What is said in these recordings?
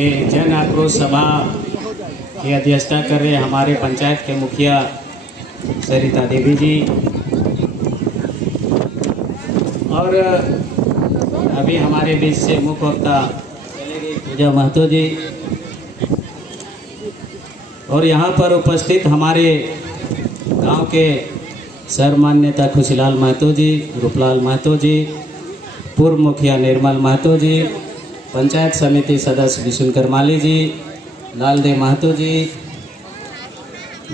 के जन आक्रोश सभा की अध्यक्षता कर रहे हमारे पंचायत के मुखिया सरिता देवी जी और अभी हमारे बीच से मुख्य वक्ता पूजा महतो जी और यहाँ पर उपस्थित हमारे गांव के सर्वमान्यता खुशीलाल महतो जी, रूपलाल महतो जी, पूर्व मुखिया निर्मल महतो जी, पंचायत समिति सदस्य विष्णुकर माली जी, लालदेव महतो जी,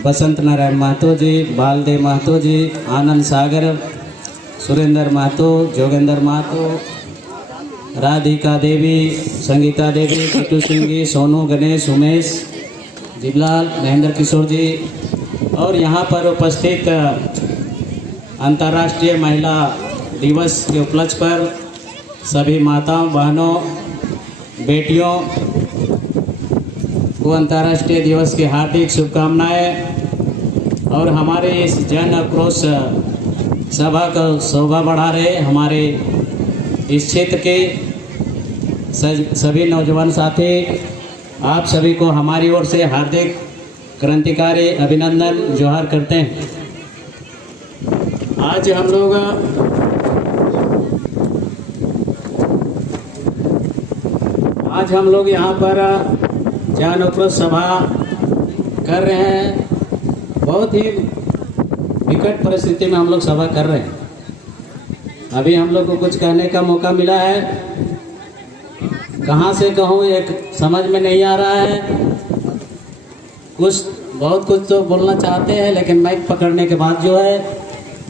बसंत नारायण महतो जी, बालदेव महतो जी, आनंद सागर, सुरेंद्र महतो, जोगेंद्र महतो, राधिका देवी, संगीता देवी, किट्टू सिंह जी, सोनू, गणेश, उमेश, जीवलाल, महेंद्र किशोर जी और यहाँ पर उपस्थित अंतर्राष्ट्रीय महिला दिवस के उपलक्ष्य पर सभी माताओं, बहनों, बेटियों को अंतर्राष्ट्रीय दिवस की हार्दिक शुभकामनाएं और हमारे इस जन आक्रोश सभा का शोभा बढ़ा रहे हमारे इस क्षेत्र के सभी नौजवान साथी, आप सभी को हमारी ओर से हार्दिक क्रांतिकारी अभिनंदन जोहार करते हैं। आज हम लोग यहाँ पर जन आक्रोश सभा कर रहे हैं। बहुत ही विकट परिस्थिति में हम लोग सभा कर रहे हैं। अभी हम लोग को कुछ कहने का मौका मिला है, कहाँ से कहूँ एक समझ में नहीं आ रहा है। बहुत कुछ तो बोलना चाहते हैं लेकिन माइक पकड़ने के बाद जो है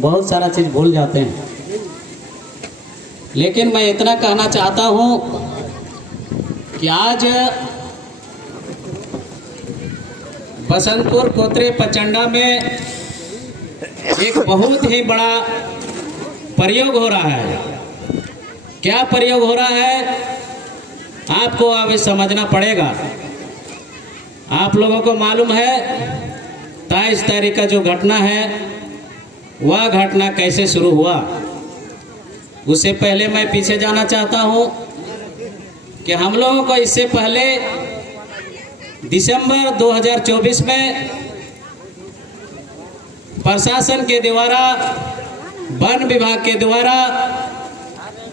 बहुत सारा चीज़ भूल जाते हैं। लेकिन मैं इतना कहना चाहता हूँ कि आज बसंतपुर कोतरे पचंडा में एक बहुत ही बड़ा प्रयोग हो रहा है। क्या प्रयोग हो रहा है आपको अभी समझना पड़ेगा। आप लोगों को मालूम है 23 तारीख का जो घटना है वह घटना कैसे शुरू हुआ। उससे पहले मैं पीछे जाना चाहता हूँ कि हम लोगों को इससे पहले दिसंबर 2024 में प्रशासन के द्वारा, वन विभाग के द्वारा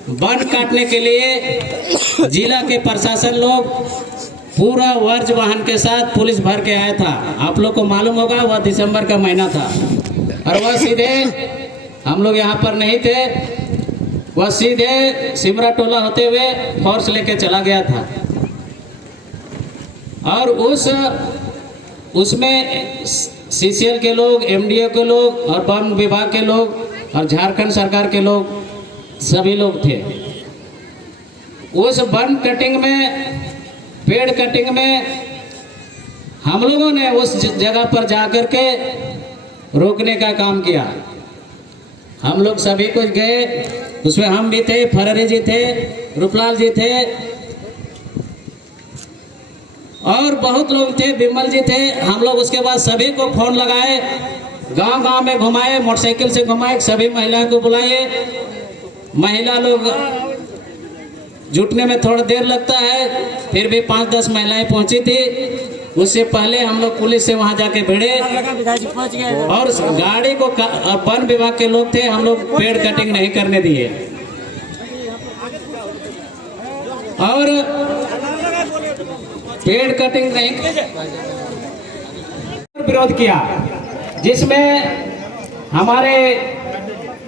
वन काटने के लिए जिला के प्रशासन लोग पूरा वर्ज वाहन के साथ पुलिस भर के आया था। आप लोग को मालूम होगा वह दिसंबर का महीना था और वह सीधे हम लोग यहाँ पर नहीं थे, वह सीधे सिमरा टोला होते हुए फोर्स लेके चला गया था। और उसमें सीसीएल के लोग, एमडीओ के लोग और वन विभाग के लोग और झारखंड सरकार के लोग सभी लोग थे। उस वन कटिंग में, पेड़ कटिंग में हम लोगों ने उस जगह पर जाकर के रोकने का काम किया। हम लोग सभी कुछ गए, उसमें हम भी थे, फरारी जी थे, रूपलाल जी थे और बहुत लोग थे, विमल जी थे। हम लोग उसके बाद सभी को फोन लगाए, गांव-गांव में घुमाए, मोटरसाइकिल से घुमाए, सभी महिलाओं को बुलाए। महिला लोग जुटने में थोड़ा देर लगता है, फिर भी 5-10 महिलाएं पहुंची थी। उससे पहले हम लोग पुलिस से वहां जाके भिड़े और गाड़ी को, वन विभाग के लोग थे, हम लोग पेड़ कटिंग नहीं करने दिए और पेड़ कटिंग नहीं विरोध किया, जिसमें हमारे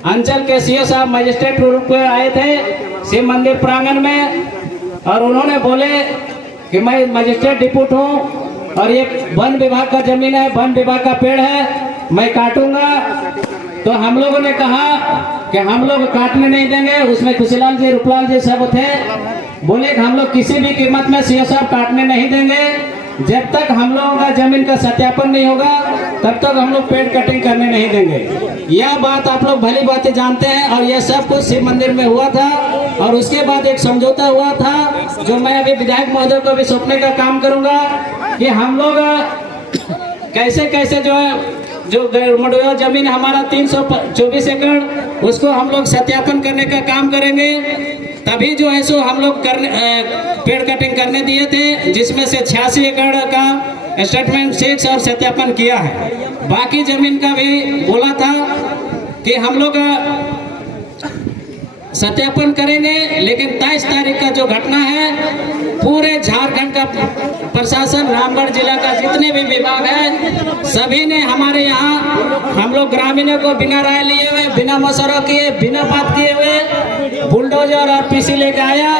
अंचल के सीओ साहब मजिस्ट्रेट रूप में आए थे शिव मंदिर प्रांगण में और उन्होंने बोले कि मैं मजिस्ट्रेट डिप्यूट हूँ और ये वन विभाग का जमीन है, वन विभाग का पेड़ है, मैं काटूंगा। तो हम लोगों ने कहा कि हम लोग काटने नहीं देंगे। उसमें खुशीलाल जी, रूपलाल जी सब थे, बोले कि हम लोग किसी भी कीमत में सीओ साहब काटने नहीं देंगे। जब तक हम लोगों का जमीन का सत्यापन नहीं होगा तब तक हम लोग पेड़ कटिंग करने नहीं देंगे। यह बात आप लोग भली बातें जानते हैं और यह सब कुछ शिव मंदिर में हुआ था और उसके बाद एक समझौता हुआ था जो मैं अभी विधायक महोदय को भी सौंपने का काम करूंगा कि हम लोग कैसे कैसे जो है जो मडुआ जमीन हमारा 324 एकड़ उसको हम लोग सत्यापन करने का काम करेंगे। तभी जो है सो हम लोग पेड़ कटिंग करने दिए थे, जिसमें से 86 एकड़ का स्टेटमेंट 6 और सत्यापन किया है। बाकी जमीन का भी बोला था कि हम लोग सत्यापन करेंगे, लेकिन 23 तारीख का जो घटना है, पूरे झारखंड का प्रशासन, रामगढ़ जिला का जितने भी विभाग है, सभी ने हमारे यहाँ हम लोग ग्रामीणों को बिना राय लिए हुए, बिना मशवरा किए, बिना बात किए हुए बुलडोजर और पीसी लेके आया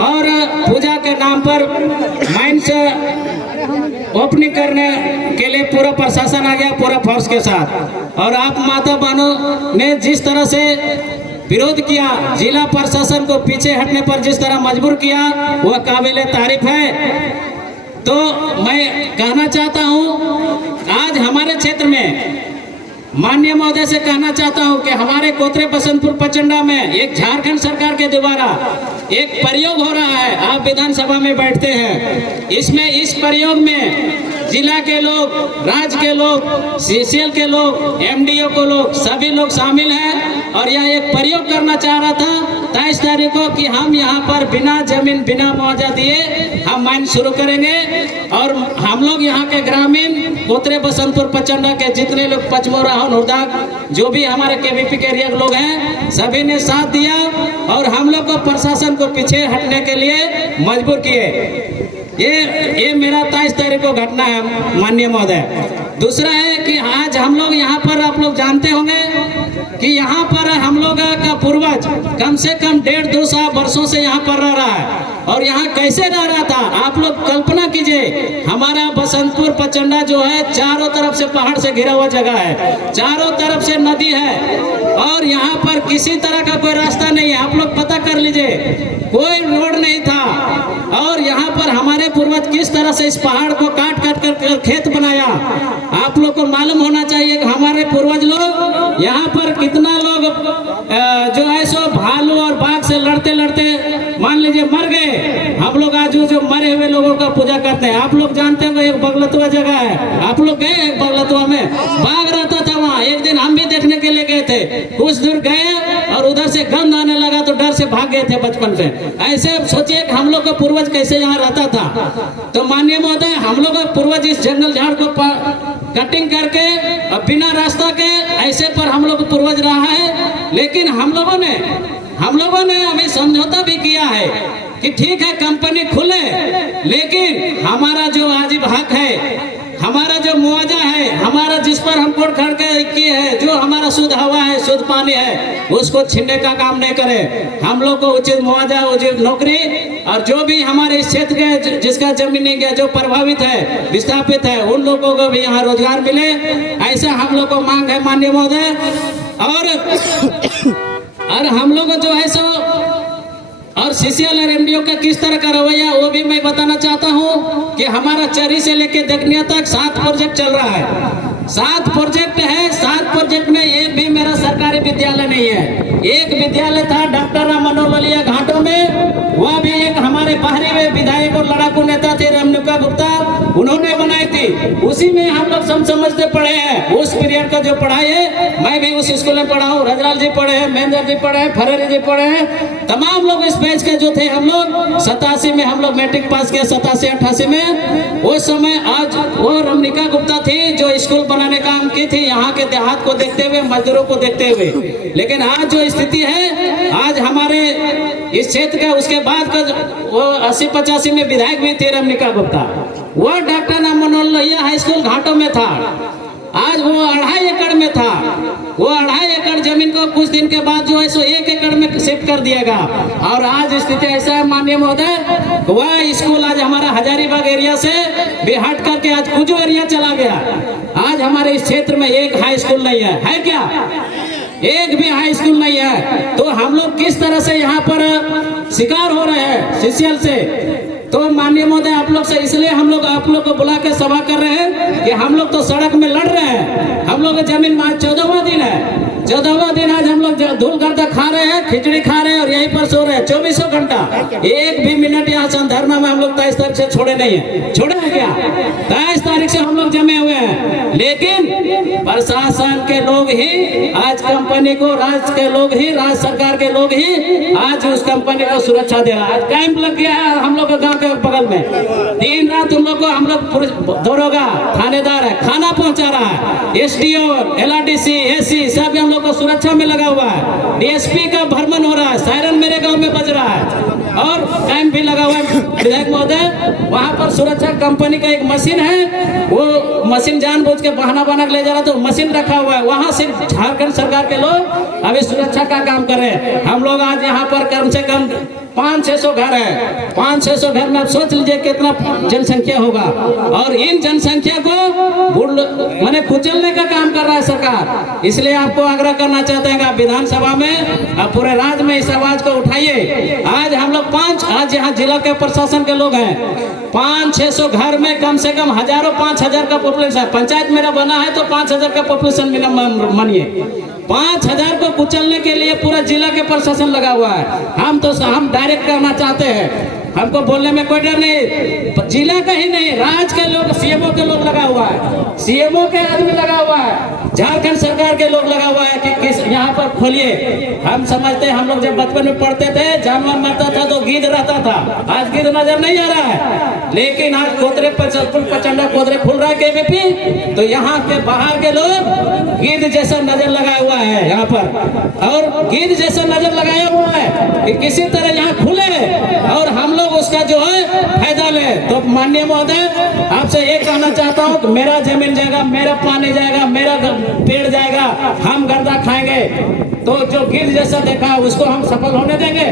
और पूजा के नाम पर माइंस ओपनिंग करने के लिए पूरा प्रशासन आ गया, पूरा फोर्स के साथ। और आप माता बहनों ने जिस तरह से विरोध किया, जिला प्रशासन को पीछे हटने पर जिस तरह मजबूर किया, वह काबिले तारीफ है। तो मैं कहना चाहता हूं, आज हमारे क्षेत्र में माननीय महोदय से कहना चाहता हूं कि हमारे कोतरे बसंतपुर प्रचंडा में एक झारखंड सरकार के द्वारा एक प्रयोग हो रहा है। आप विधानसभा में बैठते हैं, इसमें इस प्रयोग में जिला के लोग, राज्य के लोग, सीसीएल के लोग, एमडीओ को लोग, सभी लोग शामिल हैं। और यह एक प्रयोग करना चाह रहा था 23 तारीख को कि हम यहाँ पर बिना जमीन, बिना मुआवजा दिए हम माइन शुरू करेंगे। और हम लोग यहाँ के ग्रामीण कोतरे बसंतपुर प्रचंडा के जितने लोग, पचमोरा, हुरदाग, जो भी हमारे केवीपी के एरिया लोग हैं, सभी ने साथ दिया और हम लोग को प्रशासन को पीछे हटने के लिए मजबूर किए। ये मेरा 23 तारीख को घटना है माननीय महोदय। दूसरा है कि आज हम लोग यहाँ पर, आप लोग जानते होंगे कि यहाँ पर हम लोग का पूर्वज कम से कम 1.5-2 वर्षों से यहाँ पर रह रहा है। और यहाँ कैसे रह रहा था, आप लोग कल्पना कीजिए। हमारा बसंतपुर प्रचंडा जो है, चारों तरफ से पहाड़ से घिरा हुआ जगह है, चारों तरफ से नदी है और यहाँ पर किसी तरह का कोई रास्ता नहीं है। आप लोग पता कर लीजिए, कोई रोड नहीं था। और यहाँ पर हमारे पूर्वज किस तरह से इस पहाड़ को काट काट कर खेत बनाया, आप लोग को मालूम होना चाहिए कि हमारे पूर्वज लोग यहाँ पर कितना लोग जो है सो भालू और बाघ से लड़ते लड़ते मान लीजिए मर गए। हम लोग आज जो मरे हुए लोगों का पूजा करते हैं। आप लोग जानते होंगे एक बगलतुआ जगह है, आप लोग गए बगलतुआ में, बाघ रहता था वहाँ। एक दिन हम भी देखने के लिए गए थे, कुछ दूर गए और उधर से गंध आने लगा तो डर से भाग गए थे बचपन से। ऐसे सोचिए कि हम लोग का पूर्वज कैसे यहाँ रहता था। तो माननीय महोदय, हम लोग का पूर्वज इस जंगल झाड़ को कटिंग करके और बिना रास्ता के ऐसे पर हम लोग पूर्वज रहा है। लेकिन हम लोगों ने अभी समझौता भी किया है कि ठीक है कंपनी खुले, लेकिन हमारा जो वाजिब हक है, हमारा जो मुआवजा है, हमारा जिस पर हम कोट खड़ के किए है, जो हमारा शुद्ध हवा है, शुद्ध पानी है, उसको छीनने का काम नहीं करे। हम लोग को उचित मुआवजा, उचित नौकरी और जो भी हमारे इस क्षेत्र के जिसका जमीन का जो प्रभावित है, विस्थापित है, उन लोगों को भी यहाँ रोजगार मिले, ऐसा हम लोग को मांग है माननीय महोदय। और हम लोग जो है सो और सीसीएल और एमडीओ का किस तरह का रवैया, वो भी मैं बताना चाहता हूँ कि हमारा चरी से लेके दक्षिणिया तक 7 प्रोजेक्ट चल रहा है। 7 प्रोजेक्ट है। 7 प्रोजेक्ट में एक भी मेरा सरकारी विद्यालय नहीं है। एक विद्यालय था डॉक्टर राम मनोहर लोहिया घाटों में, वह भी एक हमारे बाहरी में विधायक और लड़ाकू नेता थे रेणुका गुप्ता, उन्होंने बनाई थी। उसी में हम लोग समझते पढ़े हैं। उस पीरियड का जो पढ़ाई है, मैं भी उस स्कूल में पढ़ा हूँ। रजलाल जी पढ़े हैं, महेंद्र जी पढ़े हैं, फरेरी जी पढ़े हैं, तमाम लोग इस बैच के जो थे। हम लोग 87 में हम लोग मैट्रिक पास किया, 87-88 में। उस समय आज वो रमनिका गुप्ता थी जो स्कूल बनाने का काम की थी, यहाँ के देहात को देखते हुए, मजदूरों को देखते हुए। लेकिन आज जो स्थिति है, आज हमारे इस क्षेत्र का, उसके बाद का वो 80-85 में विधायक भी थे रमनिका गुप्ता, वो doctor Ram Manohar Lohia high school घाटों में था। आज वो 2.5 एकड़ में था। वो 2.5 एकड़ जमीन को कुछ दिन के बाद जो है सो 1 एकड़ में शिफ्ट कर दिएगा। और आज स्थिति ऐसा है माननीय महोदय, वह स्कूल आज हमारा हजारीबाग एरिया से भी हट करके आज कुजू एरिया चला गया। आज हमारे इस क्षेत्र में एक हाई स्कूल नहीं है क्या? एक भी हाई स्कूल नहीं है। तो हम लोग किस तरह से यहाँ पर शिकार हो रहे हैं सीसीएल से। तो माननीय महोदय, आप लोग से इसलिए हम लोग आप लोग को बुला के सभा कर रहे हैं कि हम लोग तो सड़क में लड़ रहे हैं। हम लोग की जमीन आज 14वां दिन है। 14वां दिन आज हम लोग धूल गर्दा खा रहे हैं, खिचड़ी खा रहे हैं और यहीं पर सो रहे हैं 24 घंटा। एक भी मिनट यहाँ से धरना में हम लोग 23 तारीख से छोड़े नहीं है। छोड़े हैं क्या? 23 तारीख से हम लोग जमे हुए हैं, लेकिन प्रशासन के लोग ही आज कंपनी को, राज्य के लोग ही, राज्य सरकार के लोग ही आज उस कंपनी को सुरक्षा दे रहा है। आज कैंप लग गया है हम लोग के गाँव के बगल में, दिन रात उन लोग को हम लोग दरोगा थानेदार है खाना पहुंचा रहा है, एसडीओ, LRDC, AC सब हम लोग को सुरक्षा में लगा हुआ है। DSP का भ्रमण हो रहा है, सायरन मेरे गांव में बज रहा है और कैंप भी लगा हुआ है। विधायक महोदय, वहां पर सुरक्षा कंपनी का एक मशीन है, वो मशीन जानबूझ के बहाना बना के ले जा रहा, तो मशीन रखा हुआ है, वहां से झारखंड सरकार के लोग अभी सुरक्षा का काम कर रहे हैं। हम लोग आज यहाँ पर कम से कम 500-600 घर है, 500-600 घर में आप सोच लीजिए कितना जनसंख्या होगा, और इन जनसंख्या को माने कुचलने का काम कर रहा है सरकार। इसलिए आपको आग्रह करना चाहते हैं आप विधानसभा में, आप पूरे राज्य में इस आवाज को उठाइए। आज हम लोग आज यहाँ जिला के प्रशासन के लोग हैं, 500-600 घर में कम से कम हजारों 5000 का पॉपुलेशन, पंचायत मेरा बना है तो 5000 का पॉपुलेशन मिनिमम मानिए। 5000 को कुचलने के लिए पूरा जिला के प्रशासन लगा हुआ है। हम डायरेक्ट करना चाहते हैं, हमको बोलने में कोई डर नहीं। जिला का ही नहीं, राज्य के लोग, CMO के लोग लगा हुआ है, CMO के आदमी लगा हुआ है, झारखंड सरकार के लोग लगा हुआ है कि किस यहाँ पर खोलिए। हम समझते हैं, हम लोग जब बचपन में पढ़ते थे जानवर मरता था तो गिद्ध रहता था, आज गिद्ध नजर नहीं आ रहा है, लेकिन आज कोतरे प्रचंड कोतरे फूल रहा है KVP, तो यहाँ के बाहर के लोग गिद्ध जैसा नजर लगाया हुआ है यहाँ पर, और गिद्ध जैसा नजर लगाया हुआ है कि किसी तरह यहाँ खुले और हम लोग उसका जो है फायदा ले। तो माननीय महोदय, आपसे एक कहना चाहता हूँ कि मेरा जमीन जाएगा, मेरा पानी जाएगा, मेरा पेड़ जाएगा, हम गर्दा खाएंगे, तो जो गिद्ध जैसा देखा उसको हम सफल होने देंगे।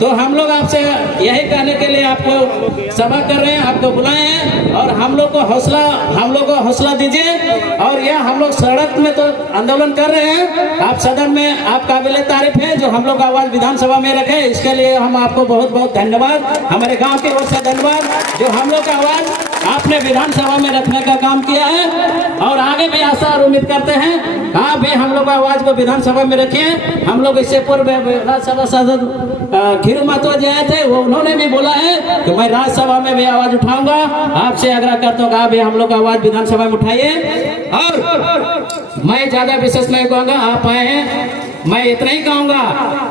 तो हम लोग आपसे यही कहने के लिए आपको सभा कर रहे हैं, आपको बुलाए हैं, और हम लोग को हौसला दीजिए। और यह हम लोग सड़क में तो आंदोलन कर रहे हैं, आप सदन में आप काबिल तारीफ है जो हम लोग आवाज विधानसभा में रखे, इसके लिए हम आपको बहुत बहुत धन्यवाद, हमारे गांव की ओर से धन्यवाद जो हम लोग का आवाज आपने विधानसभा में रखने का काम किया है। और आगे भी आशा और उम्मीद करते हैं आप भी हम लोग आवाज को विधानसभा में रखिए। हम लोग इससे पूर्व राज्यसभा सांसद खीरू महतो जी आए थे, वो उन्होंने भी बोला है कि मैं राज्यसभा में भी आवाज उठाऊंगा। आपसे आग्रह करता हूँ आप भी हम लोग आवाज विधानसभा में उठाइए। और मैं ज्यादा विशेष नहीं कहूँगा, आप आए हैं, मैं इतना ही कहूंगा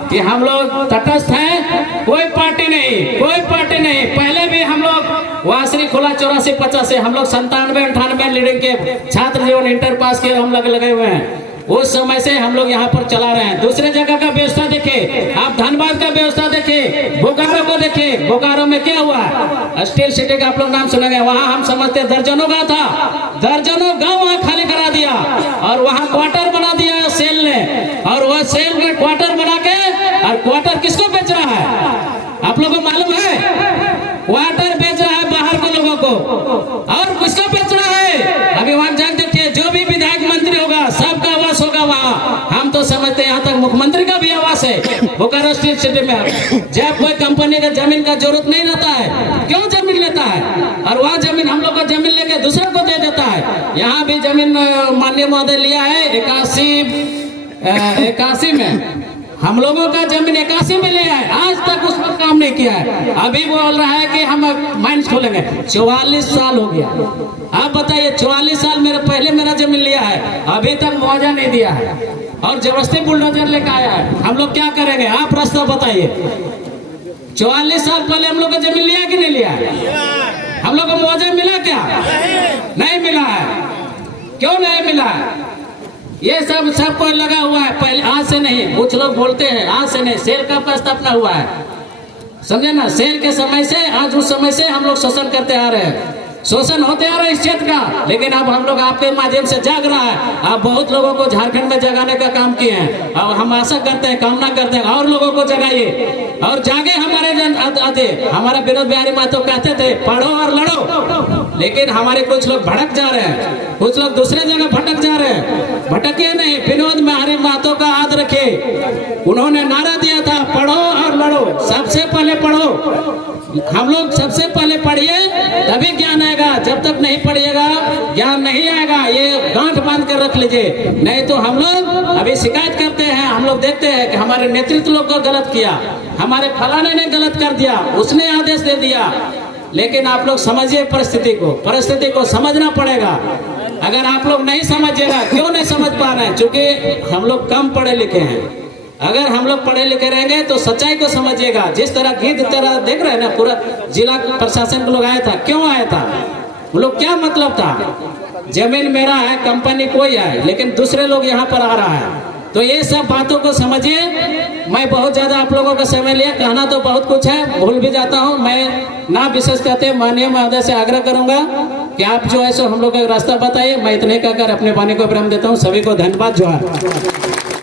कि हम लोग तटस्थ हैं, कोई पार्टी नहीं। पहले भी हम लोग वासरी खुला 84-50 से हम लोग 97-98 लीडिंग के छात्र जीवन इंटर पास के हम लोग लगे हुए हैं, उस समय से हम लोग यहाँ पर चला रहे हैं। दूसरे जगह का व्यवस्था देखे, आप धनबाद का व्यवस्था देखे, बोकारो को देखे, बोकारो में क्या हुआ, स्टील सिटी का आप लोग नाम सुनेंगे, वहाँ हम समझते दर्जनों गाँव था, दर्जनों गाँव वहाँ खाली करा दिया और वहाँ क्वार्टर बना दिया सेल ने, और वह सेल में क्वार्टर बना के, और क्वार्टर किसको बेच रहा है आप लोगों को मालूम है? क्वार्टर बेच रहा है बाहर के लोगों को, और किसको बेच रहा है अभी वहाँ जाकर देखिए, जो भी विधायक मंत्री होगा सबका आवास होगा वहाँ। हम तो समझते हैं यहाँ तक मुख्यमंत्री का भी आवास है बोकारो स्टील सिटी में। जब कोई कंपनी का जमीन का जरूरत नहीं रहता है, क्यों जमीन लेता है, और वहाँ जमीन हम लोग का जमीन लेके दूसरे को दे देता है। यहाँ भी जमीन माननीय महोदय लिया है 81 में, हम लोगों का जमीन 81 में लिया है, आज तक उस पर काम नहीं किया है। अभी बोल रहा है कि हम माइंस खोलेंगे, 44 साल हो गया। आप बताइए 44 साल पहले मेरा जमीन लिया है, अभी तक मुआवजा नहीं दिया है, और जबरदस्ती बुलडोजर लेकर आया है। हम लोग क्या करेंगे, आप रास्ता बताइए। 44 साल पहले हम लोग का जमीन लिया कि नहीं लिया है? हम लोग को मुआवजा मिला क्या? नहीं मिला है। क्यों नहीं मिला है? ये सब कोई लगा हुआ है, पहले आज से नहीं। कुछ लोग बोलते हैं आज से नहीं, सेल का स्थापना हुआ है, समझे ना, सेल के समय से आज उस समय से हम लोग शोषण करते आ रहे हैं, शोषण होते आ रहा है इस क्षेत्र का, लेकिन अब हम लोग आपके माध्यम से जाग रहा है। आप बहुत लोगों को झारखंड में जगाने का काम किए हैं, और हम आशा करते हैं, कामना करते हैं और लोगों को जगाइए और जागे। हमारा विनोद बिहारी महतो कहते थे पढ़ो और लड़ो, लेकिन हमारे कुछ लोग भटक जा रहे हैं, कुछ लोग दूसरे जगह भटक जा रहे हैं। भटके नहीं, विनोद बिहारी महतो का याद रखे, उन्होंने नारा दिया था पढ़ो और लड़ो। सबसे पहले पढ़ो, हम लोग सबसे पहले पढ़िए तभी ज्ञान आएगा, जब तक नहीं पढ़िएगा ज्ञान नहीं आएगा, ये गांठ बांध कर रख लीजिए। नहीं तो हम लोग अभी शिकायत करते हैं, हम लोग देखते हैं कि हमारे नेतृत्व लोग को गलत किया, हमारे फलाने ने गलत कर दिया, उसने आदेश दे दिया। लेकिन आप लोग समझिए परिस्थिति को समझना पड़ेगा। अगर आप लोग नहीं समझिएगा, क्यों नहीं समझ पा रहे हैं? क्योंकि हम लोग कम पढ़े लिखे हैं। अगर हम लोग पढ़े लिखे रहेंगे तो सच्चाई को समझिएगा। जिस तरह गीत तरह देख रहे हैं ना, पूरा जिला प्रशासन के लोग आया था, क्यों आया था? वो लोग क्या मतलब था? जमीन मेरा है, कंपनी कोई है, लेकिन दूसरे लोग यहाँ पर आ रहा है। तो ये सब बातों को समझिए। मैं बहुत ज्यादा आप लोगों का समय लिया, कहना तो बहुत कुछ है, भूल भी जाता हूँ मैं। ना विशेष कहते माननीय महोदय से आग्रह करूंगा कि आप जो है सो हम लोग का रास्ता बताइए। मैं इतने कहकर अपने वाणी को विराम देता हूँ। सभी को धन्यवाद। जोहार।